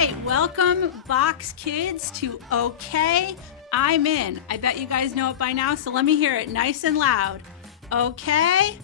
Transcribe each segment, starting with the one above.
right, welcome Box Kids to Okay, I'm In. I bet you guys know it by now, so let me hear it nice and loud. Okay,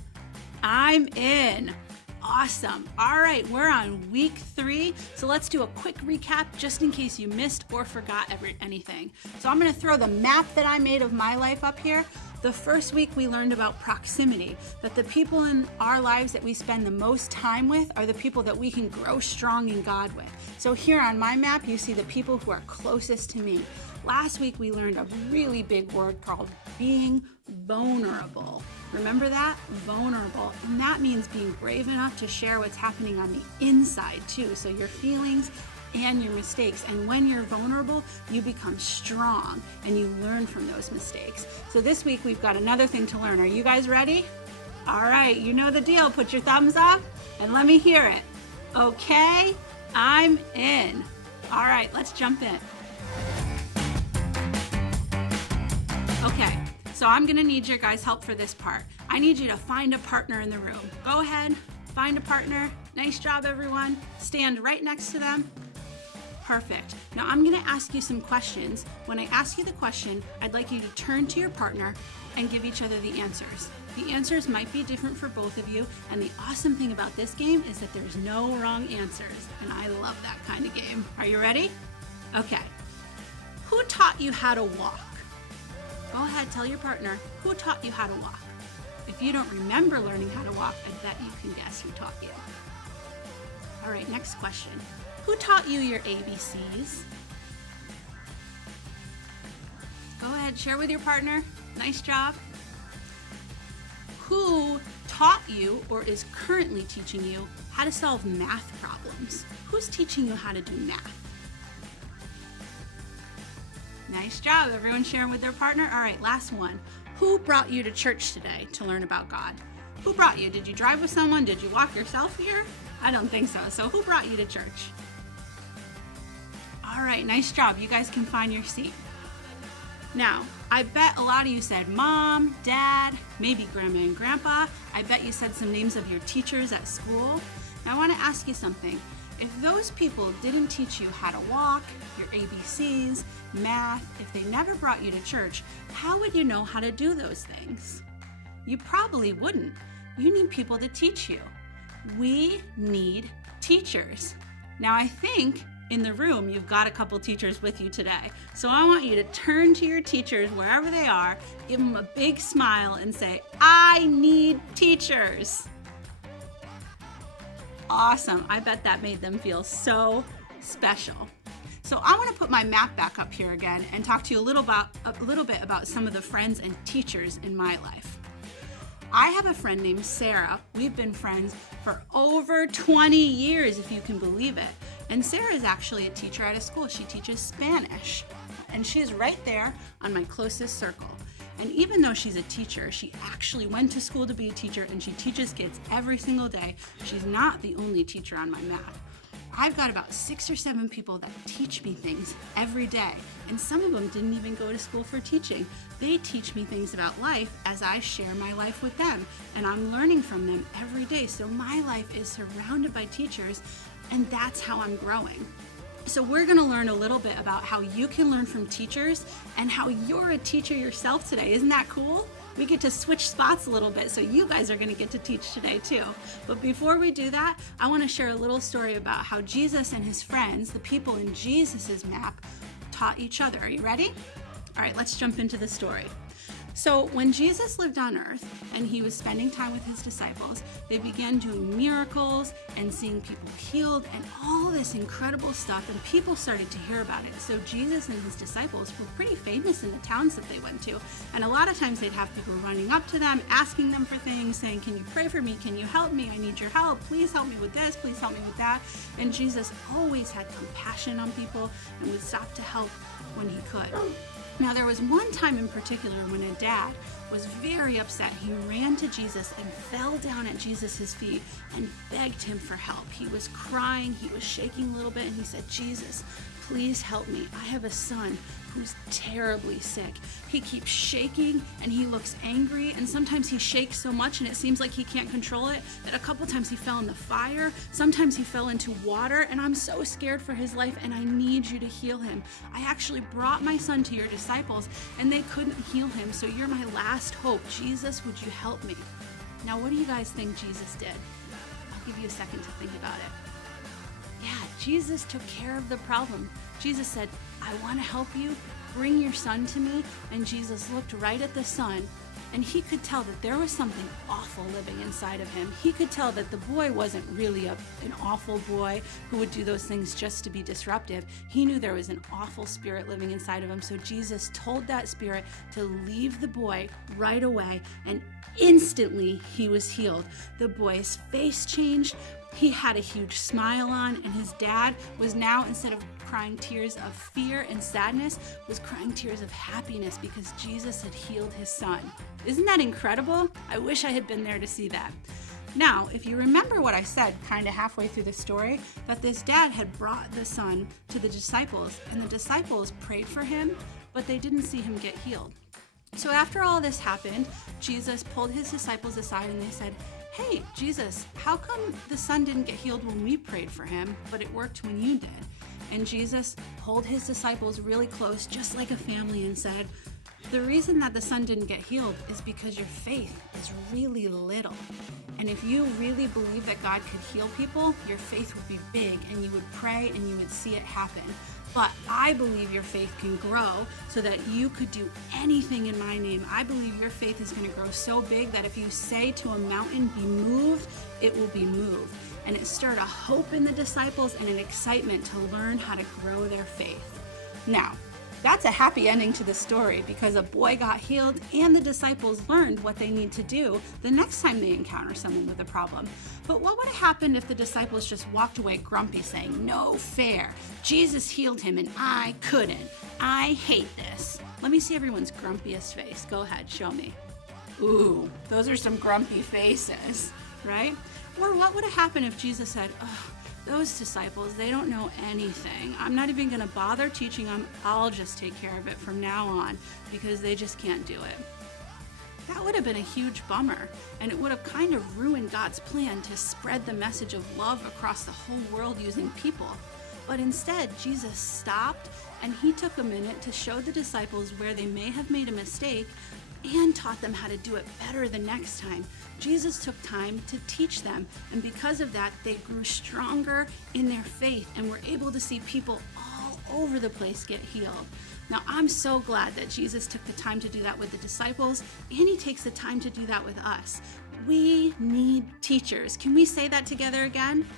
I'm in. Awesome. All right, we're on week 3, so let's do a quick recap just in case you missed or forgot anything. So I'm going to throw the map that I made of my life up here. The first week we learned about proximity, that the people in our lives that we spend the most time with are the people that we can grow strong in God with. So here on my map, you see the people who are closest to me. Last week we learned a really big word called being vulnerable. Remember that? Vulnerable. And that means being brave enough to share what's happening on the inside too. So your feelings and your mistakes. And when you're vulnerable, you become strong and you learn from those mistakes. So this week we've got another thing to learn. Are you guys ready? All right, you know the deal. Put your thumbs up and let me hear it. Okay, I'm in. All right, let's jump in. Okay, so I'm gonna need your guys' help for this part. I need you to find a partner in the room. Go ahead, find a partner. Nice job, everyone. Stand right next to them. Perfect. Now I'm gonna ask you some questions. When I ask you the question, I'd like you to turn to your partner and give each other the answers. The answers might be different for both of you, and the awesome thing about this game is that there's no wrong answers, and I love that kind of game. Are you ready? Okay. Who taught you how to walk? Go ahead, tell your partner, who taught you how to walk? If you don't remember learning how to walk, I bet you can guess who taught you. All right, next question. Who taught you your ABCs? Go ahead, share with your partner. Nice job. Who taught you or is currently teaching you how to solve math problems? Who's teaching you how to do math? Nice job, everyone sharing with their partner. All right, last one. Who brought you to church today to learn about God? Who brought you? Did you drive with someone? Did you walk yourself here? I don't think so. So who brought you to church? All right, nice job. You guys can find your seat. Now, I bet a lot of you said mom, dad, maybe grandma and grandpa. I bet you said some names of your teachers at school. Now I want to ask you something. If those people didn't teach you how to walk, your ABCs, math, if they never brought you to church, how would you know how to do those things? You probably wouldn't. You need people to teach you. We need teachers. Now I think in the room you've got a couple teachers with you today. So I want you to turn to your teachers wherever they are, give them a big smile and say, I need teachers. Awesome. I bet that made them feel so special. So I want to put my map back up here again and talk to you a little bit about some of the friends and teachers in my life. I have a friend named Sarah. We've been friends for over 20 years, if you can believe it. And Sarah is actually a teacher at a school. She teaches Spanish. And she's right there on my closest circle. And even though she's a teacher, she actually went to school to be a teacher and she teaches kids every single day. She's not the only teacher on my map. I've got about 6 or 7 people that teach me things every day. And some of them didn't even go to school for teaching. They teach me things about life as I share my life with them. And I'm learning from them every day. So my life is surrounded by teachers, and that's how I'm growing. So we're going to learn a little bit about how you can learn from teachers and how you're a teacher yourself today. Isn't that cool? We get to switch spots a little bit, so you guys are going to get to teach today too. But before we do that, I want to share a little story about how Jesus and his friends, the people in Jesus's map, taught each other. Are you ready? All right, let's jump into the story. So when Jesus lived on earth and he was spending time with his disciples, they began doing miracles and seeing people healed and all this incredible stuff, and people started to hear about it. So Jesus and his disciples were pretty famous in the towns that they went to, and a lot of times they'd have people running up to them, asking them for things, saying, can you pray for me? Can you help me? I need your help. Please help me with this. Please help me with that. And Jesus always had compassion on people and would stop to help when he could. Now, there was one time in particular when a dad was very upset. He ran to Jesus and fell down at Jesus' feet and begged him for help. He was crying, he was shaking a little bit, and he said, "Jesus, please help me. I have a son who's terribly sick. He keeps shaking and he looks angry, and sometimes he shakes so much and it seems like he can't control it that a couple times he fell in the fire, sometimes he fell into water, and I'm so scared for his life and I need you to heal him. I actually brought my son to your disciples and they couldn't heal him, so you're my last hope. Jesus, would you help me?" Now, what do you guys think Jesus did? I'll give you a second to think about it. Yeah, Jesus took care of the problem. Jesus said, "I want to help you. Bring your son to me." And Jesus looked right at the son, and he could tell that there was something awful living inside of him. He could tell that the boy wasn't really an awful boy who would do those things just to be disruptive. He knew there was an awful spirit living inside of him. So Jesus told that spirit to leave the boy right away, and instantly he was healed. The boy's face changed. He had a huge smile on, and his dad was now, instead of crying tears of fear and sadness, was crying tears of happiness because Jesus had healed his son. Isn't that incredible? I wish I had been there to see that. Now, if you remember what I said kind of halfway through the story, that this dad had brought the son to the disciples, and the disciples prayed for him, but they didn't see him get healed. So after all this happened, Jesus pulled his disciples aside and they said, "Hey, Jesus, how come the son didn't get healed when we prayed for him, but it worked when you did?" And Jesus pulled his disciples really close, just like a family, and said, "The reason that the son didn't get healed is because your faith is really little. And if you really believe that God could heal people, your faith would be big and you would pray and you would see it happen. But I believe your faith can grow so that you could do anything in my name. I believe your faith is going to grow so big that if you say to a mountain, be moved, it will be moved." And it stirred a hope in the disciples and an excitement to learn how to grow their faith. Now, that's a happy ending to the story because a boy got healed and the disciples learned what they need to do the next time they encounter someone with a problem. But what would have happened if the disciples just walked away grumpy saying, "No fair, Jesus healed him and I couldn't. I hate this"? Let me see everyone's grumpiest face. Go ahead, show me. Ooh, those are some grumpy faces, right? Or what would have happened if Jesus said, "Oh, those disciples, they don't know anything. I'm not even going to bother teaching them. I'll just take care of it from now on because they just can't do it"? That would have been a huge bummer, and it would have kind of ruined God's plan to spread the message of love across the whole world using people. But instead, Jesus stopped and he took a minute to show the disciples where they may have made a mistake and taught them how to do it better the next time. Jesus took time to teach them, and because of that, they grew stronger in their faith and were able to see people all over the place get healed. Now, I'm so glad that Jesus took the time to do that with the disciples, and he takes the time to do that with us. We need teachers. Can we say that together again?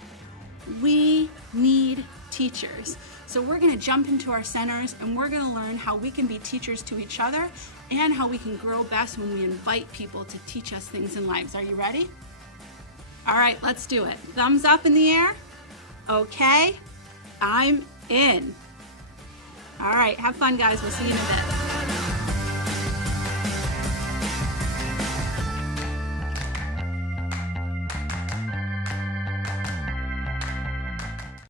We need teachers. So we're going to jump into our centers and we're going to learn how we can be teachers to each other and how we can grow best when we invite people to teach us things in lives. Are you ready? All right, let's do it. Thumbs up in the air. Okay, I'm in. All right, have fun, guys. We'll see you in a bit.